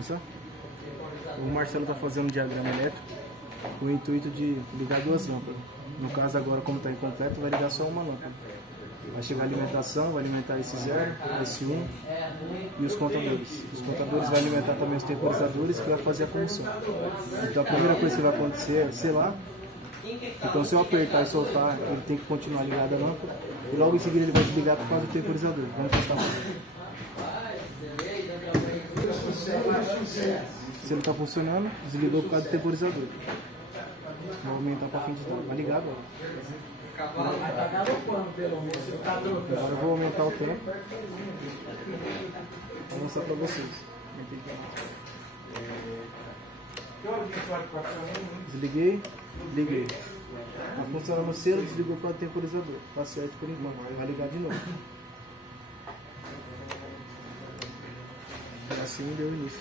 começar? O Marcelo está fazendo um diagrama elétrico com o intuito de ligar duas lâmpadas. No caso agora, como está incompleto, vai ligar só uma lâmpada. Vai chegar a alimentação, vai alimentar esse 0, esse 1 e os contadores. Os contadores vão alimentar também os temporizadores, que vai fazer a comoção. Então a primeira coisa que vai acontecer é selar. Então se eu apertar e soltar, ele tem que continuar ligado a lâmpada. E logo em seguida ele vai desligar por causa do temporizador. Vamos testar. Se ele está funcionando, desligou por causa do temporizador. Vou aumentar para fim de dar. Vai ligar agora. Agora eu vou aumentar o tempo. Vou mostrar para vocês. Desliguei, liguei. Está funcionando o selo, desligou para o temporizador. Tá certo por enquanto. Vai ligar de novo. Assim deu início.